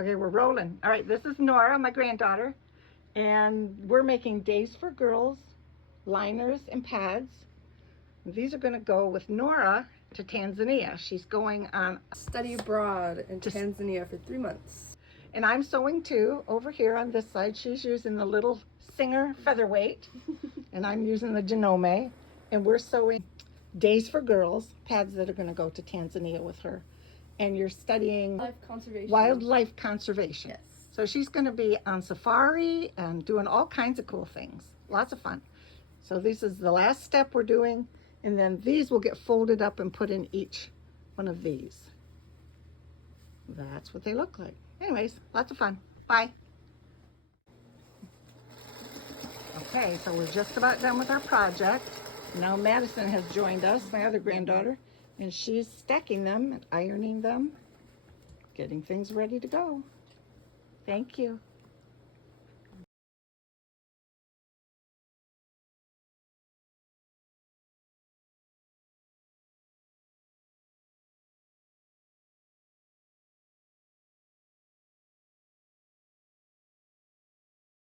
Okay, we're rolling. All right, this is Nora, my granddaughter, and we're making Days for Girls liners and pads. These are going to go with Nora to Tanzania. She's going on study abroad in Tanzania for 3 months. And I'm sewing too. Over here on this side, she's using the little Singer featherweight, and I'm using the Janome. And we're sewing Days for Girls pads that are going to go to Tanzania with her. And you're studying wildlife conservation. Yes. So she's going to be on safari and doing all kinds of cool things. Lots of fun. So this is the last step we're doing. And then these will get folded up and put in each one of these. That's what they look like. Anyways, lots of fun. Bye. Okay, so we're just about done with our project. Now Madison has joined us, my other granddaughter, and she's stacking them and ironing them, getting things ready to go. Thank you.